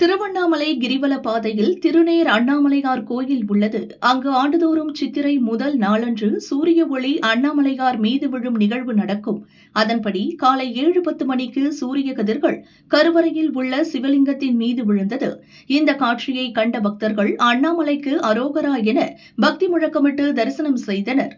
திருவண்ணாமலை கிரிவல பாதையில் திருநேர் அண்ணாமலையார் கோயில் உள்ளது. அங்கு ஆண்டுதோறும் சித்திரை முதல் நாளன்று சூரிய ஒளி அண்ணாமலையார் மீது விழும் நிகழ்வு நடக்கும். அதன்படி காலை 7:10 மணிக்கு சூரிய கதிர்கள் கருவறையில் உள்ள சிவலிங்கத்தின் மீது விழுந்தது. இந்த காட்சியை கண்ட பக்தர்கள் அண்ணாமலைக்கு அரோகரா என பக்தி முழக்கமிட்டு தரிசனம் செய்தனர்.